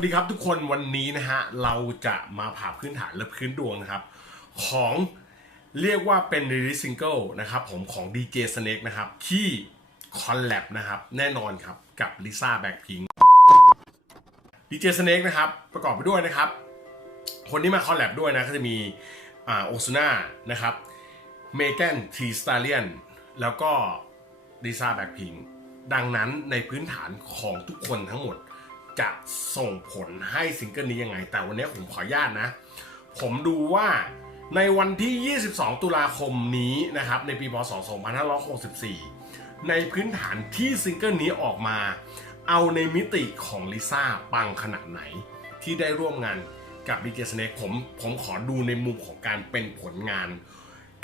วัสดีครับทุกคนวันนี้นะฮะเราจะมาผ่าพื้นฐานและพื้นดวงนะครับ ของเรียกว่าเป็น release single นะครับผมของ DJ Snake นะครับ ที่คอลแลบนะครับแน่นอนครับกับ Lisa Blackpink DJ Snake นะครับประกอบไปด้วยนะครับ คนที่มาคอลแลบด้วยนะก็จะมีอ่าโอซูน่านะครับเมแกนทีสตาเลียนแล้วก็ลิซ่าแบ็คพิงดังนั้นในพื้นฐานของทุกคนทั้งหมด จะส่งผลให้ซิงเกิลนี้ยังไง แต่วันนี้ผมขออนุญาตนะ ผมดูว่าในวันที่ 22 ตุลาคมนี้นะครับ ในปีพศ 2564 ในพื้นฐานที่ซิงเกิลนี้ออกมา เอาในมิติของลิซ่าปังขนาดไหน ที่ได้ร่วมงานกับดีเจสเนกผมผมขอดูในมุมของการเป็นผลงาน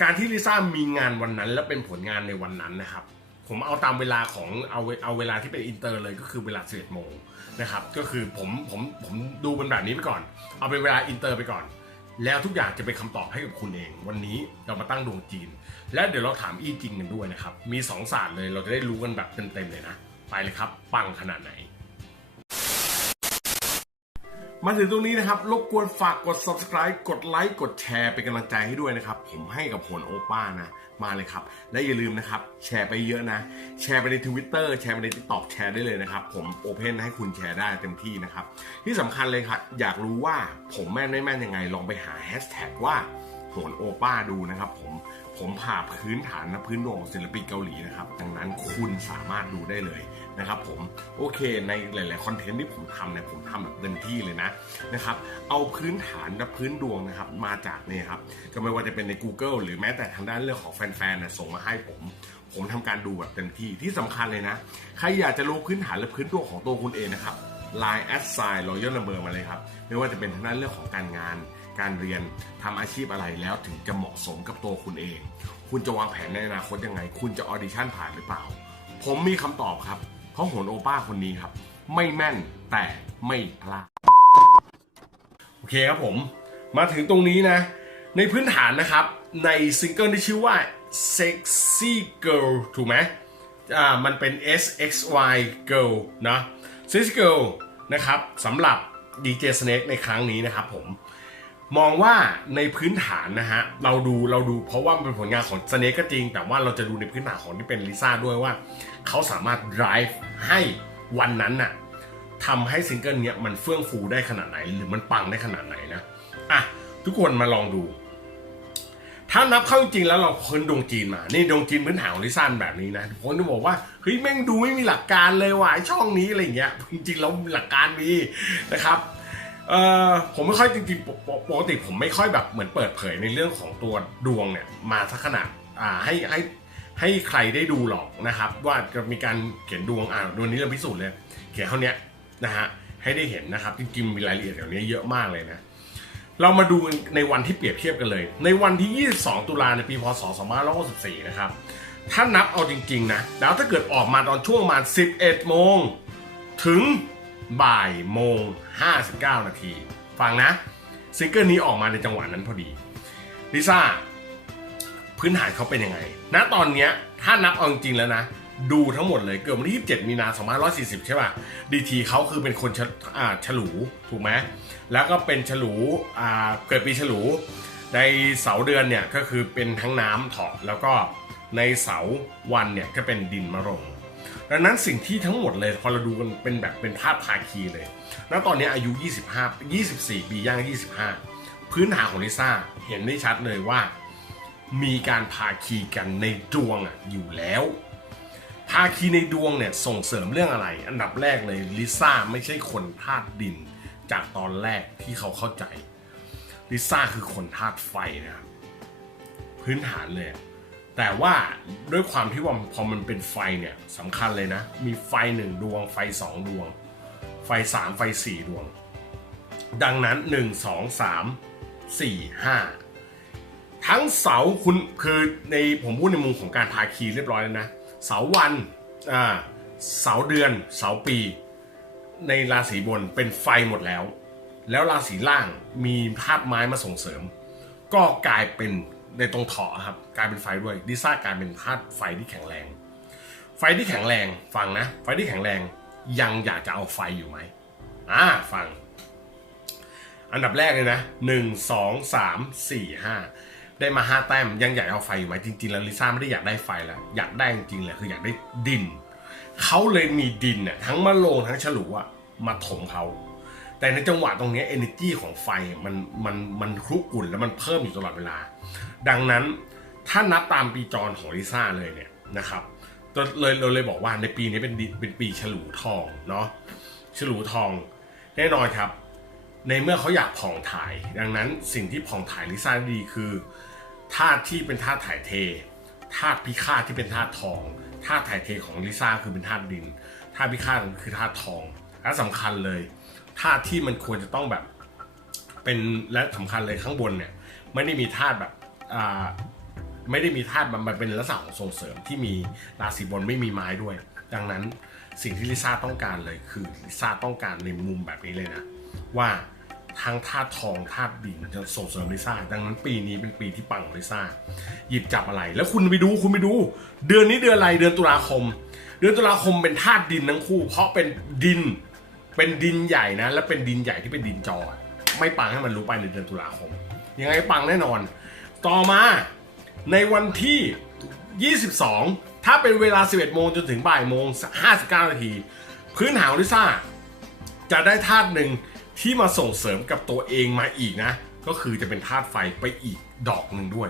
การที่ลิซ่ามีงานวันนั้นและเป็นผลงานในวันนั้นนะครับ ผมเอาตามเวลาของเอาเอาเวลาที่เป็นอินเตอร์เลยก็คือเวลา11โมงนะครับก็คือผมผมผมดูเป็นแบบนี้ไปก่อน เอาเป็นเวลาอินเตอร์ไปก่อน แล้วทุกอย่างจะเป็นคำตอบให้กับคุณเอง วันนี้เรามาตั้งดวงจีน และเดี๋ยวเราถามอี้จริงกันด้วยนะครับ มีสองศาสตร์เลยเราจะได้รู้กันแบบเต็มๆเลยนะ ไปเลยครับ ปังขนาดไหน มาถึงตรงนี้นะครับ รบกวนฝากกด subscribe กดไลค์ กดแชร์เป็นกำลังใจให้ด้วยนะครับ ผมให้กับผลโอป้านะ มาเลยครับ และอย่าลืมนะครับ แชร์ไปเยอะนะ แชร์ไปใน Twitter แชร์ไปใน TikTok แชร์ได้เลยนะครับ ผมโอเพนให้คุณแชร์ได้เต็มที่นะครับ ที่สำคัญเลยครับ อยากรู้ว่าผมแม่นไม่แม่นยังไง ลองไปหาแฮชแท็กว่าโหนโอป้าดูนะครับผมผมผ่าพื้นฐานนะพื้นดวงของศิลปินเกาหลีนะครับ ดังนั้นคุณสามารถดูได้เลย นะครับผมโอเคในหลาย ๆ คอนเทนต์ที่ผมทำเนี่ยผมทำแบบเต็มที่เลยนะนะครับเอาพื้นฐานและพื้นดวงนะครับมาจากเนี่ยครับก็ไม่ว่าจะเป็นใน Google หรือแม้แต่ทางด้านเรื่องของแฟนๆนะส่งมาให้ผม ผมทำการดูแบบเต็มที่ที่สำคัญเลยนะใครอยากจะรู้พื้นฐานและพื้นดวงของตัวคุณเองนะครับ Line แอดไซน์รอยัลนัมเบอร์มาเลยครับ ไม่ว่าจะเป็นทางด้านเรื่องของการงาน การเรียนทำอาชีพอะไรแล้วถึงจะเหมาะสมกับตัวคุณเอง คุณจะวางแผนในอนาคตยังไง คุณจะออดิชั่นผ่านหรือเปล่า ผมมีคำตอบครับ เพราะโหนโอป้าคนนี้ครับ ไม่แม่นแต่ไม่พลาดโอเคครับผม มาถึงตรงนี้นะ ในพื้นฐานนะครับ ในซิงเกิลที่ชื่อว่า Sexy Girl ถูกไหมอ่ามันเป็น S X Y Girl นะ Sexy Girl นะครับสำหรับ DJ Snake ในครั้งนี้นะครับผม มองว่าในพื้นฐานนะฮะเราดูเราดูเพราะว่ามันเป็นผลงานของ Snake ก็จริง แต่ว่าเราจะดูในพื้นฐานของที่เป็นลิซ่าด้วยว่า เขาสามารถ drive ให้วันนั้นน่ะทำให้ซิงเกิลเนี้ยมันเฟื่องฟูได้ขนาดไหน หรือมันปังได้ขนาดไหนนะอะทุกคนมาลองดู ถ้านับเข้าจริงแล้วเราค้นดวงจีนมา นี่ดวงจีนพื้นฐานของลิซ่าแบบนี้นะคนจะบอกว่าเฮ้ยแม่งดูไม่มีหลักการเลยว่ะช่องนี้อะไรเงี้ยจริงๆแล้วหลักการมีนะครับ เออผมไม่ค่อยจริงๆปกติผมไม่ค่อยแบบเหมือนเปิดเผยในเรื่องของตัวดวงเนี่ยมาสักขนาดอ่าให้ให้ให้ใครได้ดูหรอกนะครับ ว่าจะมีการเขียนดวงอ่าดวงนี้เราพิสูจน์เลย เขียนเท่านี้นะฮะให้ได้เห็นนะครับ จริงๆมีรายละเอียดแถวนี้เยอะมากเลยนะเรามาดูในวันที่เปรียบเทียบกันเลย ในวันที่ 22 ตุลาในปีพศ 2564 นะครับ ถ้านับเอาจริง ๆ นะ แล้วถ้าเกิดออกมาตอนช่วงประมาณ 11 โมง ถึง บ่ายโมง 59 นาที ฟังนะ ซิงเกิลนี้ออกมาในจังหวะนั้นพอดี ลิซ่า พื้นฐานเขาเป็นยังไง ณ ตอนเนี้ย ถ้านับเอาจริงๆแล้วนะ ดูทั้งหมดเลยเกิดวันที่ 27 มีนา2540 ใช่ป่ะ ดีทีเขาคือเป็นคนฉฉลู ถูกไหม แล้วก็เป็นฉลูเกิดปีฉลูในเสาเดือนเนี่ยก็คือเป็นทั้งน้ำถาะแล้วก็ในเสาวันเนี่ยก็เป็นดินมะรง ดังนั้นสิ่งที่ทั้งหมดเลย พอเราดูกันเป็นแบบเป็นภาพภาคีเลยณตอนนี้อายุ 25 24 ปีย่าง 25 พื้นฐานของลิซ่าเห็นได้ชัดเลยว่า มีการพาคีกันในดวงอยู่แล้ว ภาคีในดวงเนี่ยส่งเสริมเรื่องอะไร อันดับแรกเลยลิซ่าไม่ใช่คนธาตุดิน จากตอนแรกที่เขาเข้าใจลิซ่าคือคนธาตุไฟนะครับพื้นฐานเลย แต่ว่าด้วยความที่ว่าพอมันเป็นไฟเนี่ยสำคัญเลยนะ มีไฟหนึ่งดวง ไฟสองดวง ไฟสามไฟสี่ดวง ดังนั้นหนึ่งสองสามสี่ห้าทั้งเสาคุณคือในผมพูดในมุมของการพาคีเรียบร้อยแล้วนะ เสาวันอ่าเสาเดือน เสาปี ในราศีบนเป็นไฟหมดแล้ว แล้วราศีล่างมีธาตุไม้มาส่งเสริม ก็กลายเป็น ในตรงเถาะครับกลายเป็นไฟด้วยดิซ่ากลายเป็นธาตุไฟที่แข็งแรง ไฟที่แข็งแรงฟังนะ ไฟที่แข็งแรงยังอยากจะเอาไฟอยู่ไหมอ่าฟัง อันดับแรกเลยนะหนึ่งสองสามสี่ห้าได้มาห้าแต้มยังอยากเอาไฟอยู่ไหมจริงๆแล้วลิซ่าไม่ได้อยากได้ไฟแล้วอยากได้จริงๆเลยคืออยากได้ดินเขาเลยมีดินเนี่ยทั้งมะโรงทั้งฉลุอะมาถมเขา แต่ในจังหวะตรงนี้ energy ของไฟมันมันมันคลุกกุ่นแล้วมันเพิ่มอยู่ตลอดเวลา ดังนั้นถ้านับตามปีจรของลิซ่าเลยเนี่ยนะครับเลยเราเลยบอกว่าในปีนี้เป็นดิเป็นปีฉลูทองเนาะฉลูทองแน่นอนครับ ในเมื่อเขาอยากผ่องถ่าย ดังนั้นสิ่งที่ผ่องถ่ายลิซ่าได้ดีคือธาตุที่เป็นธาตุถ่ายเทธาตุพิฆาตที่เป็นธาตุทองธาตุถ่ายเทของลิซ่าคือเป็นธาตุดินธาตุพิฆาตคือธาตุทองและสำคัญเลย ธาตุที่มันควรจะต้องแบบ เป็นและสำคัญเลยข้างบนเนี่ย ไม่ได้มีธาตุแบบอ่าไม่ได้มีธาตุมันมันเป็นลักษณะของส่งเสริมที่มีราศีบนไม่มีไม้ด้วย ดังนั้นสิ่งที่ลิซ่าต้องการเลยคือลิซ่าต้องการในมุมแบบนี้เลยนะ ว่าทั้งธาตุทองธาตุดินจะส่งเสริมลิซ่า ดังนั้นปีนี้เป็นปีที่ปังของลิซ่า หยิบจับอะไร แล้วคุณไปดูคุณไปดู เดือนนี้เดือนอะไรเดือนตุลาคม เดือนตุลาคมเป็นธาตุดินทั้งคู่ เพราะเป็นดิน เป็นดินใหญ่นะ และเป็นดินใหญ่ที่เป็นดินจอ ไม่ปังให้มันรู้ไปในเดือนตุลาคม ยังไงปังแน่นอน ต่อมาในวันที่ 22 ถ้าเป็นเวลา 11 โมงจนถึงบ่ายโมง 59 นาที พื้นฐานขอลิซ่า จะได้ธาตุหนึ่งที่มาส่งเสริมกับตัวเองมาอีกนะ ก็คือจะเป็นธาตุไฟไปอีกดอกหนึ่งด้วย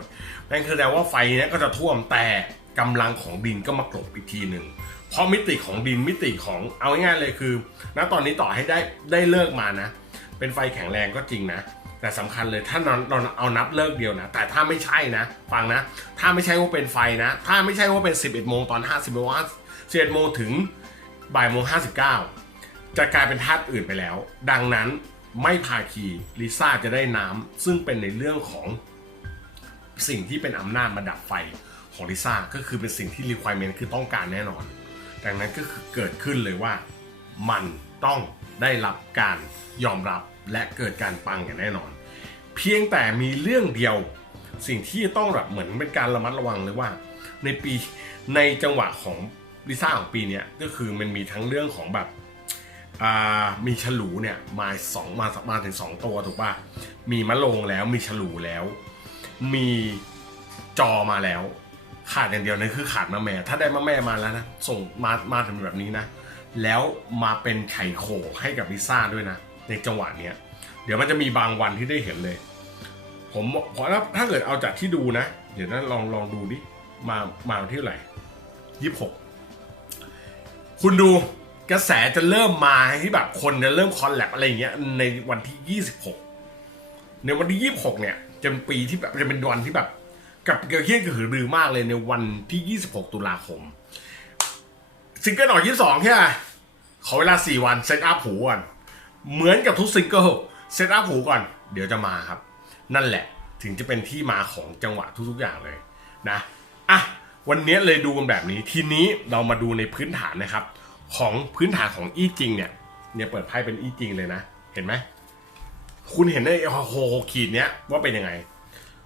นั่นคือแสดงว่าไฟนี้ก็จะท่วมแต่ กำลังของดินก็มากลบอีกทีหนึ่งเพราะมิติของดินมิติของเอาง่ายๆเลยคือ ณตอนนี้ต่อให้ได้ได้เลิกมานะ เป็นไฟแข็งแรงก็จริงนะ แต่สำคัญเลยถ้าเราเราเอานับเลิกเดียวนะ แต่ถ้าไม่ใช่นะ ฟังนะ ถ้าไม่ใช่ว่าเป็นไฟนะ ถ้าไม่ใช่ว่าเป็น 11โมงตอน50โมง11โมงถึงบ่ายโมง59 จะกลายเป็นธาตุอื่นไปแล้ว ดังนั้นไม่พาคีลิซ่าจะได้น้ำซึ่งเป็นในเรื่องของสิ่งที่เป็นอำนาจมาดับไฟ ของลิซ่าก็คือเป็นสิ่งที่ requirement คือต้องการแน่นอน ดังนั้นก็คือเกิดขึ้นเลยว่า มันต้องได้รับการยอมรับและเกิดการปังอย่างแน่นอน เพียงแต่มีเรื่องเดียวสิ่งที่ต้องแบบเหมือนเป็นการระมัดระวังเลยว่า ในปีในจังหวะของลิซ่าของปีนี้ก็คือมันมีทั้งเรื่องของแบบมีฉลูเนี่ยมาสองมามาถึงสองตัวถูกป่ะมีมะโรงแล้วมีฉลูแล้ว มีจอมาแล้ว ขาดอย่างเดียวนั่นคือขาดมะแม่ ถ้าได้มะแม่มาแล้วนะ ส่งมามาถึงแบบนี้นะ แล้วมาเป็นไข่โขให้กับลิซ่าด้วยนะ ในจังหวะเนี้ย เดี๋ยวมันจะมีบางวันที่ได้เห็นเลย ผมขอถ้าเกิดเอาจากที่ดูนะ เดี๋ยวนะลองลองดูดิ มามาวันที่เท่าไหร่ยี่สิบหกคุณดูกระแสจะเริ่มมาที่แบบคนจะเริ่มคอลแลบอะไรอย่างเงี้ยในวันที่ 26 ในวันที่ 26 เนี่ยจะเป็นปีที่แบบจะเป็นวันที่แบบ กับเกียวเคียงกระหือรือมากเลยในวันที่ 26 ตุลาคมซิงเกิลออก22แค่ไหมขอเวลา 4 วันเซตอัพหูก่อน เหมือนกับทุกซิงเกิลเซตอัพหูก่อน เดี๋ยวจะมาครับ นั่นแหละถึงจะเป็นที่มาของจังหวะทุกๆอย่างเลยนะอะวันนี้เลยดูกันแบบนี้ทีนี้เรามาดูในพื้นฐานนะครับ ของพื้นฐานของอี้จริงเนี่ยเนี่ยเปิดไพ่เป็นอี้จริงเลยนะ เห็นไหมคุณเห็นได้โอ้โหขีดเนี้ยว่าเป็นยังไง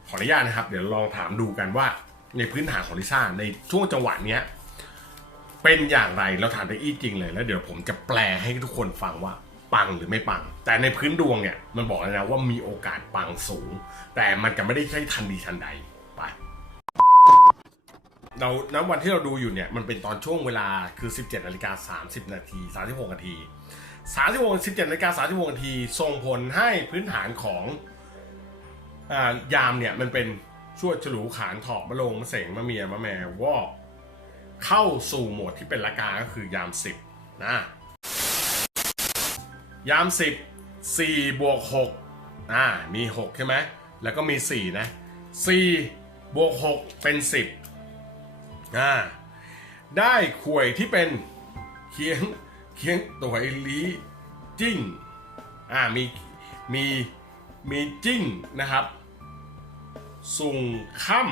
ขออนุญาตนะครับ เดี๋ยวลองถามดูกันว่าในพื้นฐานของลิซ่าในช่วงจังหวะเนี้ยเป็นอย่างไรเราถามได้อี้จริงเลยแล้วเดี๋ยวผมจะแปลให้ทุกคนฟังว่าปังหรือไม่ปัง แต่ในพื้นดวงเนี่ยมันบอกเลยนะว่ามีโอกาสปังสูง แต่มันจะไม่ได้ใช่ทันทีทันใดไปเราณวันที่เราดูอยู่เนี่ยมันเป็นตอนช่วงเวลาคือ 17นาฬิกา30 นาที36นาที36 17นาฬิกา36นาทีส่งผลให้พื้นฐานของ ยามเนี่ยมันเป็นชวดฉลูขานถอบมะโรงมะเสงมะเมียมะแมวอกเข้าสู่โหมดที่เป็นละกา ก็คือยาม10นะยาม10 4บวก6อ่ามี6ใช่ไหมแล้วก็มี4นะ4บวก6เป็น10อ่าได้ขวยที่เป็นเคียงเคียงตัวไอลีจิ้งอ่ามีมีมีจิ้งนะครับ สุงค่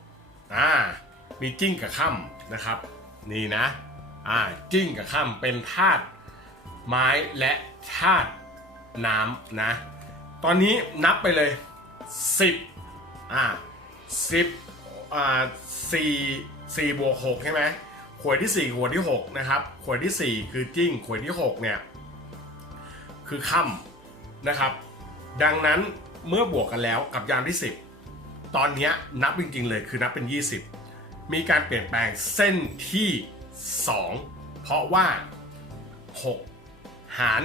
ำอ่ามีจิ้งกับค่ำนะครับ นี่นะอ่าจิ้งกับค่ำเป็นธาตุไม้และธาตุน้ำนะ ตอนนี้นับไปเลย 10อ่า10อ่า4 4บวก6ใช่ไหมขวดที่ 4 ขวดที่ 6 นะครับ ขวดที่ 4 คือจิ้ง ขวดที่ 6 เนี่ย คือค่ำนะครับ ดังนั้นเมื่อบวกกันแล้วกับยามที่ 10 ตอนนี้นับจริงๆเลยคือนับเป็น 20 มีการเปลี่ยนแปลงเส้นที่ 2 เพราะว่า 6 หาร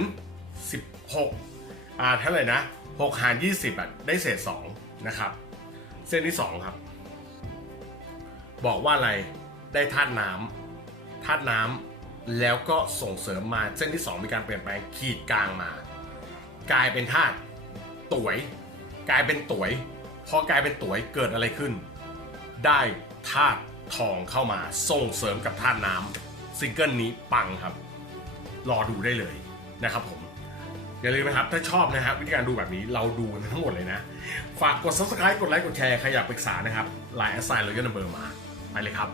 16อ่าเท่าไหร่นะ 6 หาร 20อะได้เศษ 2 นะครับ เส้นที่ 2 ครับ บอกว่าอะไรได้ธาตุน้ำธาตุน้ำแล้วก็ส่งเสริมมาเส้นที่ 2 มีการเปลี่ยนแปลงขีดกลางมา กลายเป็นธาตุตุ๋ยกลายเป็นตุ๋ย พอกลายเป็นตุ๋ยเกิดอะไรขึ้น ได้ธาตุทองเข้ามาส่งเสริมกับธาตุน้ำซิงเกิลนี้ปังครับ รอดูได้เลยนะครับผมอย่าลืมนะครับ ถ้าชอบนะครับวิธีการดูแบบนี้เราดูทั้งหมดเลยนะ ฝากกด subscribe กดไลค์กดแชร์ ใครอยากปรึกษานะครับไลน์แอสไซน์เรายนเบอร์มา ไปเลยครับ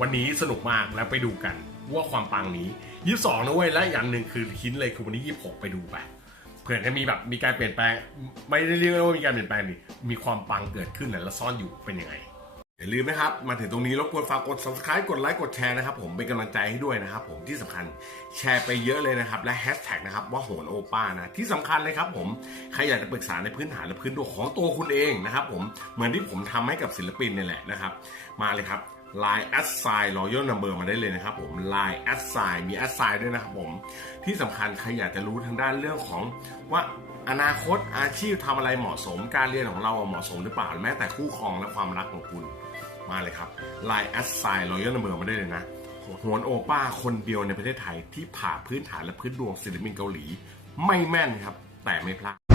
วันนี้สนุกมากแล้วไปดูกันว่าความปังนี้ 22นะเว้ยและอย่างหนึ่งคือหินเลยคือวันนี้ 26 ไปดูไป เผื่อจะมีแบบมีการเปลี่ยนแปลง ไม่ได้เรียกว่ามีการเปลี่ยนแปลงนี่มีความปังเกิดขึ้นนะแล้วซ่อนอยู่เป็นยังไงอย่าลืมนะครับ มาถึงตรงนี้รบกวนฝากกด subscribe กดไลค์กดแชร์นะครับผมเป็นกำลังใจให้ด้วยนะครับผมที่สำคัญแชร์ไปเยอะเลยนะครับ และแฮชแท็กนะครับว่าโหนโอป้านะ ที่สำคัญเลยครับผม ใครอยากจะปรึกษาในพื้นฐานและพื้นดวงของตัวคุณเองนะครับผมเหมือนที่ผมทำให้กับศิลปินนี่แหละนะครับ มาเลยครับ Line แอดไซน์ Royal Number มาได้เลยนะครับผม Line แอดไซน์มีแอดไซน์ด้วยนะครับผม ที่สำคัญใครอยากจะรู้ทางด้านเรื่องของว่าอนาคตอาชีพทำอะไรเหมาะสม การเรียนของเราเหมาะสมหรือเปล่า แม้แต่คู่ครองและความรักของคุณมาเลยครับ Line แอดไซน์ Royal Number มาได้เลยนะโหนโอป้าคนเดียวในประเทศไทยที่ผ่าพื้นฐานและพื้นดวงศิลปินเกาหลี ไม่แม่นครับ แต่ไม่พลาด